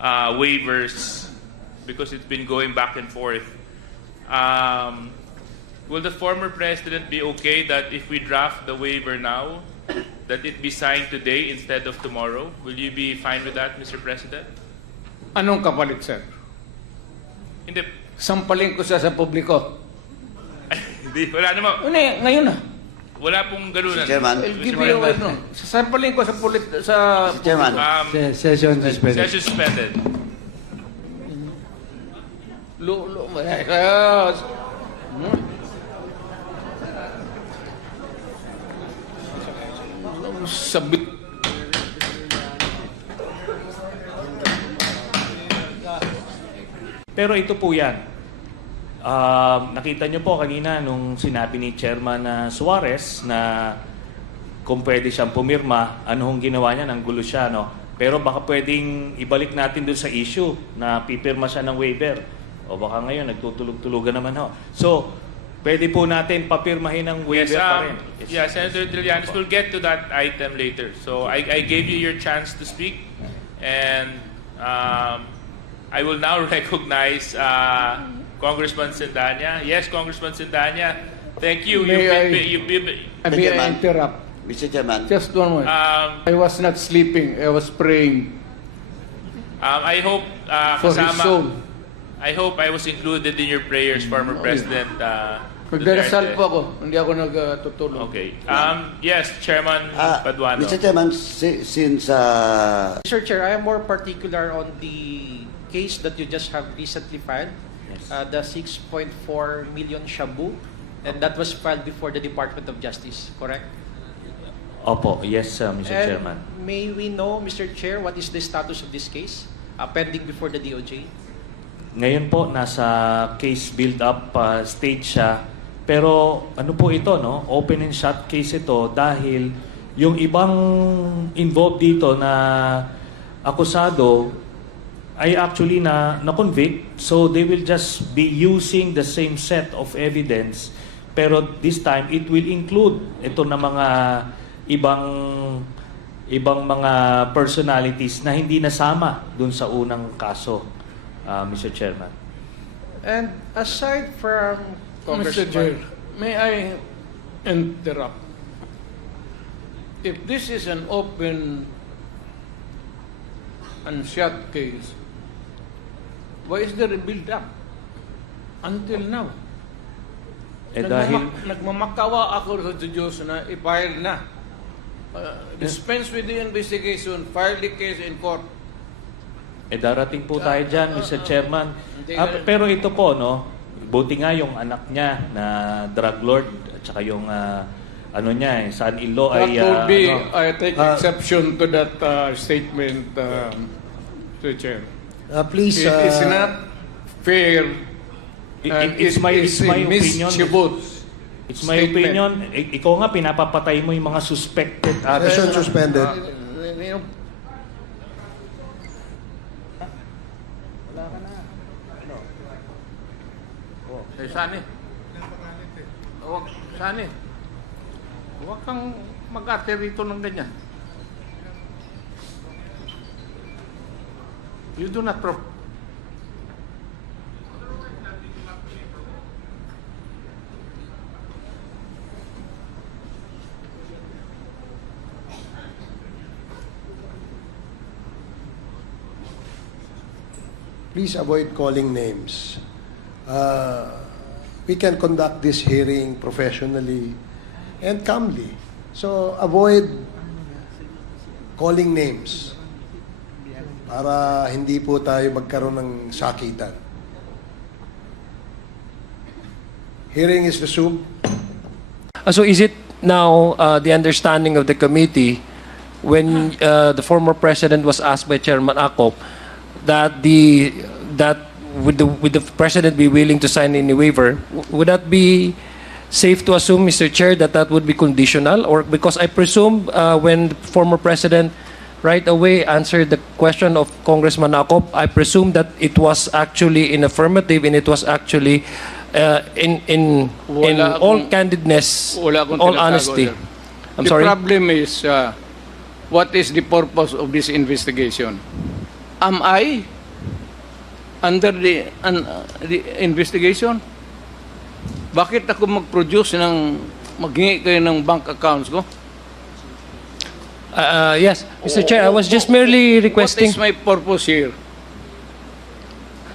waivers because it's been going back and forth. Will the former president be okay that if we draft the waiver now, that it be signed today instead of tomorrow? Will you be fine with that, Mr. President? Anong kapalit, sir? Hindi. Sampaling ko siya sa publiko. Hindi. Wala naman. Ngayon na. Wala pong ganunan. Mr. Chairman. I'll give you ano. Sampaling ko sa Mr. Chairman. Session suspended. Session suspended. Sabit. Pero ito po yan. Nakita nyo po kanina nung sinabi ni Chairman Suarez na kung pwede siyang pumirma, ano hong ginawa niya, nang gulo siya, no? Pero baka pwedeng ibalik natin dun sa issue na pipirma siya ng waiver. O baka ngayon, nagtutulog-tulugan naman ho. So, pwede po natin papirmahin ng waiver pa rin. Yeah, Senator Trillanes, we'll get to that item later. So I gave you your chance to speak, and I will now recognize Congressman Sindanya. Yes, Congressman Sindanya. Thank you. May I interrupt? Mr. Chairman. Just one moment. I was not sleeping. I was praying I hope for his soul. I hope I was included in your prayers, former President. Magdarasal Duterte. po ako. Hindi ako nagtutulog. Okay. Yes, Chairman Paduano. Mr. Chairman, since Mr. Chair, I am more particular on the case that you just have recently filed, the 6.4 million shabu, and that was filed before the Department of Justice, correct? Opo, yes, Mr. Chairman. May we know, Mr. Chair, what is the status of this case pending before the DOJ? Ngayon po, nasa case build-up stage siya. Pero ano po ito, no? Open and shut case ito dahil yung ibang involved dito na akusado ay actually na-convict. So they will just be using the same set of evidence. Pero this time, it will include ito na mga ibang mga personalities na hindi nasama dun sa unang kaso, Mr. Chairman. And aside from Mr. Chair, may I interrupt? If this is an open and shut case, why is there a build-up until now? Dahil Nagmamakawa ako sa Diyos na i-file na. Dispense with the investigation, file the case in court. darating po tayo dyan, Mr. Chairman. Pero ito po, no, buti nga yung anak niya na drug lord at saka yung ano niya, son-in-law ay... That will be, I take exception to that statement, Mr. Chair. Please... It is not fair. It's my opinion. It's my Statement. opinion. Ikaw nga, pinapapatay mo yung mga suspected. Session suspended. Sani. Sani. Huwag kang mag-ate rito ng ganyan. You do not Please avoid calling names. We can conduct this hearing professionally and calmly. So avoid calling names para hindi po tayo magkaroon ng sakitan. Hearing is resumed. So is it now the understanding of the committee when the former president was asked by Chairman Acop that would the president be willing to sign any waiver? Would that be safe to assume, Mr. Chair, that that would be conditional? Or because I presume when the former president right away answered the question of Congressman Acop, I presume that it was actually in affirmative and it was actually in all candidness, all honesty. The problem is, what is the purpose of this investigation? am I under the investigation? Bakit ako mag-produce maghingi kayo ng bank accounts ko? Yes, Mr. Chair, I was just merely requesting... What is my purpose here?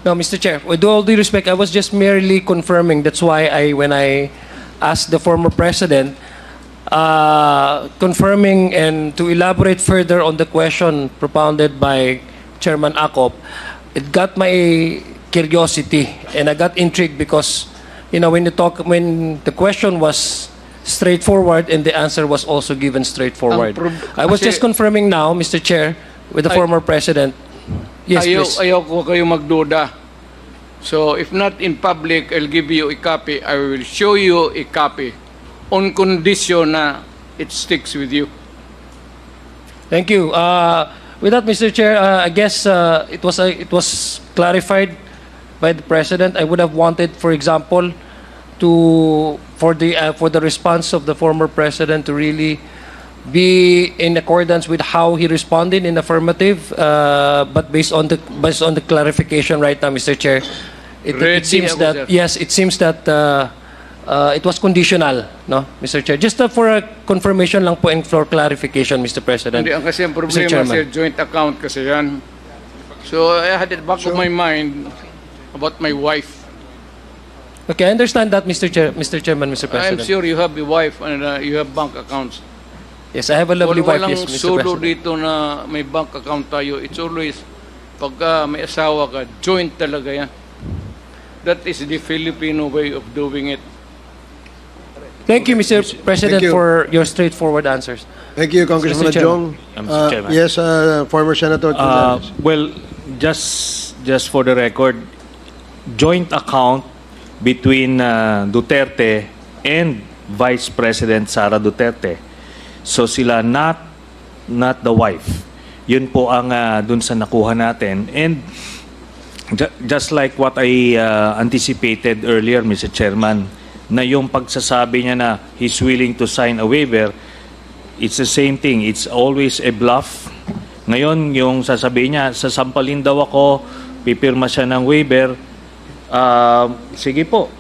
No, Mr. Chair, with all due respect, I was just merely confirming. That's why when I asked the former president, confirming and to elaborate further on the question propounded by Chairman Acop, it got my curiosity and I got intrigued because, when the question was straightforward and the answer was also given straightforward. I was just confirming now, Mr. Chair, with the former president. Yes, please. Ayaw ko kayo magduda. So, if not in public, I'll give you a copy. I will show you a copy on condition na it sticks with you. Thank you. With that, Mr. Chair, I guess it was clarified by the president. I would have wanted, for example, for the response of the former president to really be in accordance with how he responded in affirmative, but based on the clarification right now, Mr. Chair, it seems that it was conditional, no, Mr. Chair. Just for a confirmation lang po and for clarification, Mr. President. Hindi, ang kasi ang Mr. problema Chairman. sa joint account kasi yan. So, I had it back of my mind about my wife. Okay, I understand that, Mr. Chairman, Mr. I'm President. sure you have a wife and you have bank accounts. Yes, I have a lovely wife, Walang yes, Mr. solo President. dito na may bank account tayo. It's always, pagka may asawa ka, joint talaga yan. That is the Filipino way of doing it. Thank you, Mr. President, Thank you. for your straightforward answers. Thank you, Congressman Mr. Chairman. Jong. Mr. Chairman. Yes, former Senator Trillanes. Well, just for the record, joint account between Duterte and Vice President Sara Duterte. So sila not the wife. Yun po ang dun sa nakuha natin. And just like what I anticipated earlier, Mr. Chairman, na yung pagsasabi niya na he's willing to sign a waiver, it's the same thing. It's always a bluff. Ngayon, yung sasabihin niya, sasampalin daw ako, pipirma siya ng waiver, sige po,